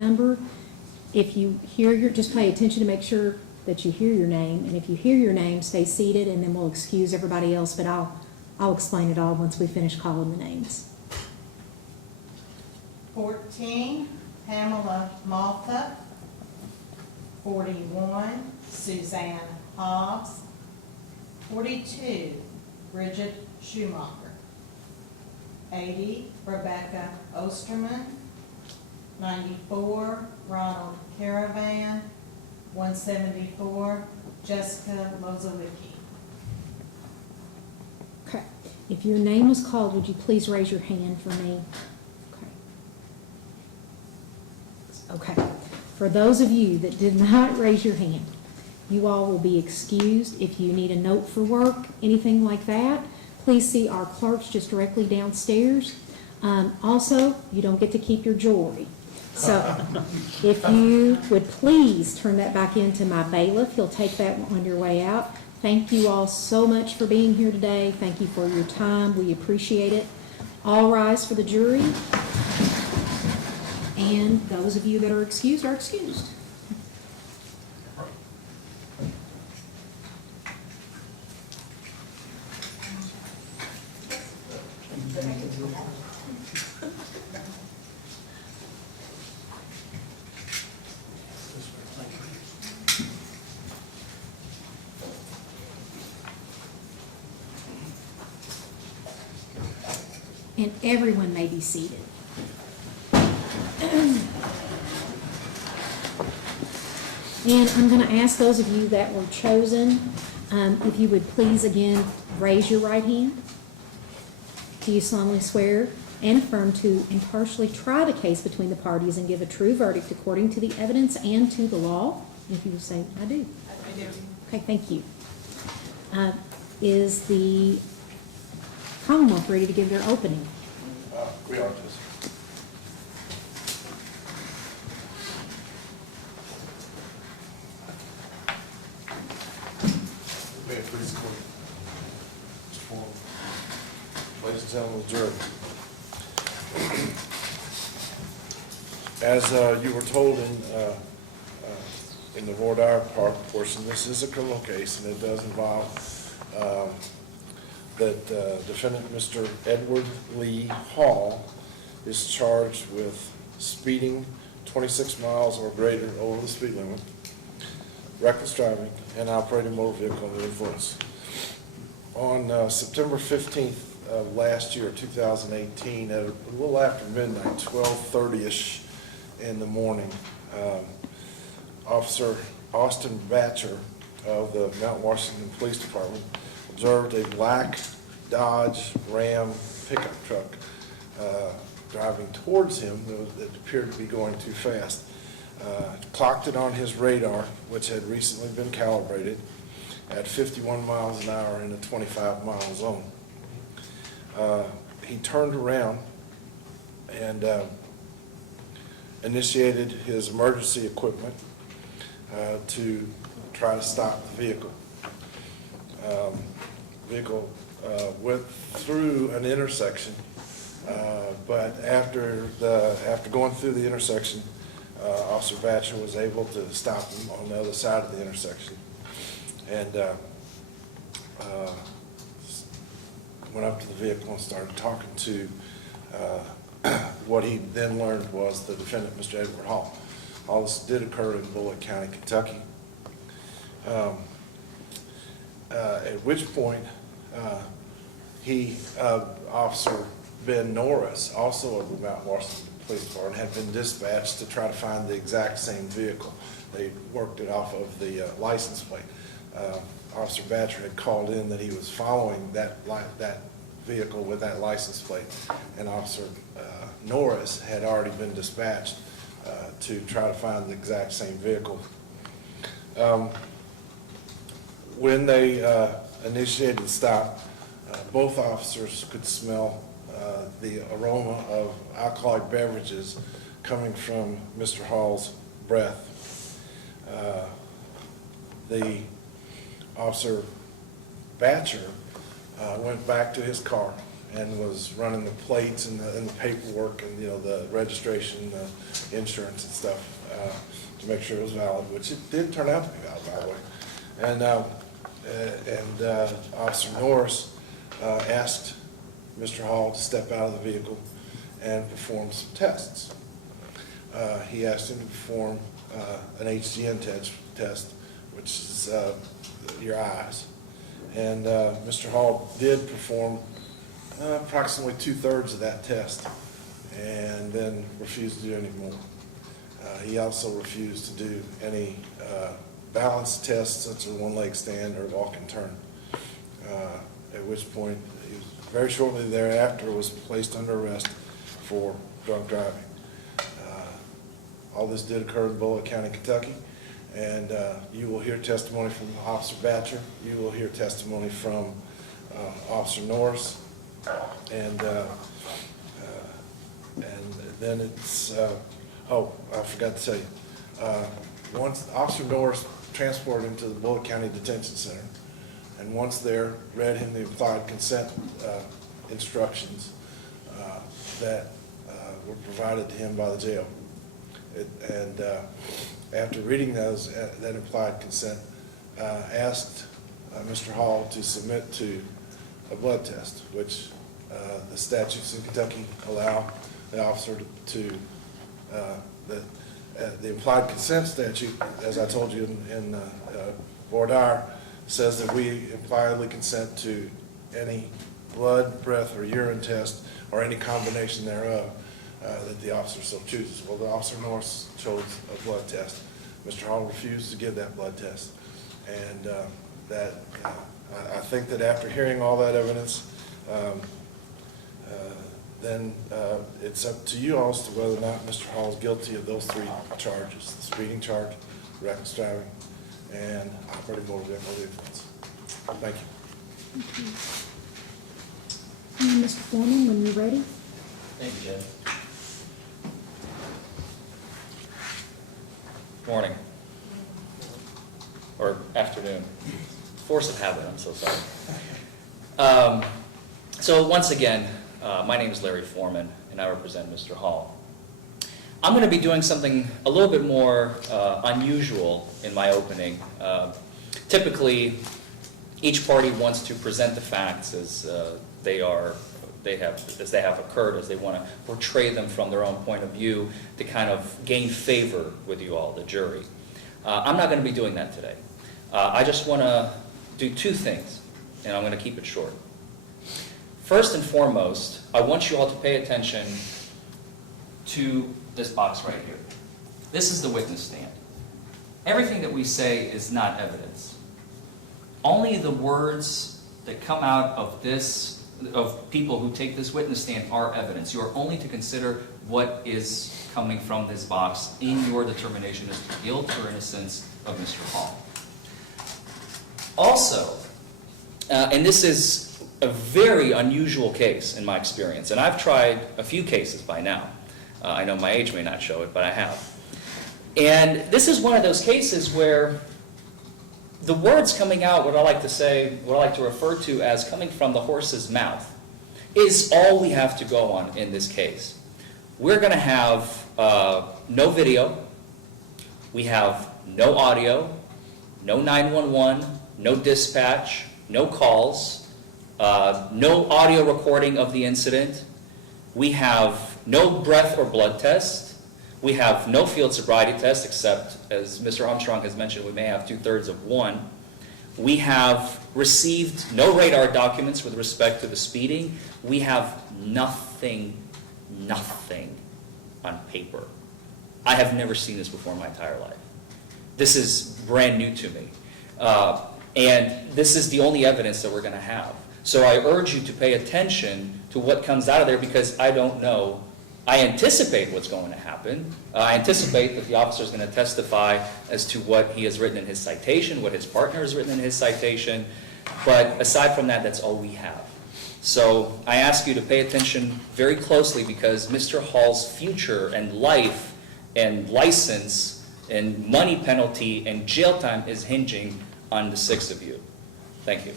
number. If you hear just pay attention to make sure that you hear your name, and if you hear your name, stay seated, and then we'll excuse everybody else, but I'll explain it all once we finish calling the names. 14, Pamela Malta. 41, Suzanne Hobbs. 42, Bridget Schumacher. 80, Rebecca Osterman. 94, Ronald Caravan. 174, Jessica Lozowicki. Okay. If your name was called, would you please raise your hand for me? Okay. Okay. For those of you that did not raise your hand, you all will be excused. If you need a note for work, anything like that, please see our clerks just directly downstairs. Also, you don't get to keep your jewelry. So if you would please turn that back into my bailiff, he'll take that on your way out. Thank you all so much for being here today. Thank you for your time. We appreciate it. All rise for the jury. And those of you that are excused are excused. And everyone may be seated. And I'm going to ask those of you that were chosen, if you would please again raise your right hand. Do you solemnly swear and affirm to impartially try the case between the parties and give a true verdict according to the evidence and to the law? If you will say, I do. I do. Okay, thank you. Is the Commonwealth ready to give their opening? We are just. May it please the court. Mr. Foreman. Ladies and gentlemen of the jury. As you were told in the voir dire part portion, this is a criminal case, and it does involve that defendant Mr. Edward Lee Hall is charged with speeding 26 miles or greater over the speed limit, reckless driving, and operating a motor vehicle under influence. On September 15th of last year, 2018, at a little after midnight, 12:30ish in the morning, Officer Austin Batcher of the Mount Washington Police Department observed a black Dodge Ram pickup truck driving towards him that appeared to be going too fast. Clocked it on his radar, which had recently been calibrated, at 51 miles an hour in a 25-mile zone. He turned around and initiated his emergency equipment to try to stop the vehicle. Vehicle went through an intersection, but after going through the intersection, Officer Batcher was able to stop him on the other side of the intersection, and went up to the vehicle and started talking to what he then learned was the defendant, Mr. Edward Hall. All this did occur in Bullitt County, Kentucky. At which point, Officer Ben Norris, also of the Mount Washington Police Department, had been dispatched to try to find the exact same vehicle. They worked it off of the license plate. Officer Batcher had called in that he was following that vehicle with that license plate, and Officer Norris had already been dispatched to try to find the exact same vehicle. When they initiated the stop, both officers could smell the aroma of alcoholic beverages coming from Mr. Hall's breath. The Officer Batcher went back to his car and was running the plates and the paperwork and, you know, the registration, the insurance and stuff, to make sure it was valid, which it did turn out to be valid, by the way. And Officer Norris asked Mr. Hall to step out of the vehicle and perform some tests. He asked him to perform an HGN test, which is your eyes. And Mr. Hall did perform approximately 2/3 of that test and then refused to do any more. He also refused to do any balance tests such as one leg stand or walk and turn. At which point, he was very shortly thereafter was placed under arrest for drunk driving. All this did occur in Bullitt County, Kentucky, and you will hear testimony from Officer Batcher. You will hear testimony from Officer Norris, and then it's oh, I forgot to tell you. Once Officer Norris transported him to the Bullitt County Detention Center, and once there, read him the implied consent instructions that were provided to him by the jail. And after reading those, that implied consent, asked Mr. Hall to submit to a blood test, which the statutes in Kentucky allow the officer to the implied consent statute, as I told you in voir dire, says that we impliedly consent to any blood, breath, or urine test, or any combination thereof that the officer so chooses. Well, the Officer Norris chose a blood test. Mr. Hall refused to give that blood test. And I think that after hearing all that evidence, then it's up to you all as to whether or not Mr. Hall is guilty of those 3 charges: the speeding charge, reckless driving, and operating motor vehicle influence. Thank you. And Mr. Foreman, when you're ready. Thank you, Judge. Morning. Or afternoon. Force of habit, I'm so sorry. So once again, my name is Larry Foreman, and I represent Mr. Hall. I'm going to be doing something a little bit more unusual in my opening. Typically, each party wants to present the facts as they have occurred, as they want to portray them from their own point of view to kind of gain favor with you all, the jury. I'm not going to be doing that today. I just want to do 2 things, and I'm going to keep it short. First and foremost, I want you all to pay attention to this box right here. This is the witness stand. Everything that we say is not evidence. Only the words that come out of people who take this witness stand are evidence. You are only to consider what is coming from this box in your determination as to guilt or innocence of Mr. Hall. Also, and this is a very unusual case in my experience, and I've tried a few cases by now. I know my age may not show it, but I have. And this is one of those cases where the words coming out, what I like to say, what I like to refer to as coming from the horse's mouth, is all we have to go on in this case. We're going to have no video, we have no audio, no 911, no dispatch, no calls, no audio recording of the incident. We have no breath or blood test. We have no field sobriety test, except, as Mr. Armstrong has mentioned, we may have 2/3 of one. We have received no radar documents with respect to the speeding. We have nothing on paper. I have never seen this before in my entire life. This is brand new to me. And this is the only evidence that we're going to have. So I urge you to pay attention to what comes out of there, because I don't know. I anticipate what's going to happen. I anticipate that the officer is going to testify as to what he has written in his citation, what his partner has written in his citation. But aside from that, that's all we have. So I ask you to pay attention very closely, because Mr. Hall's future and life and license and money penalty and jail time is hinging on the 6 of you. Thank you.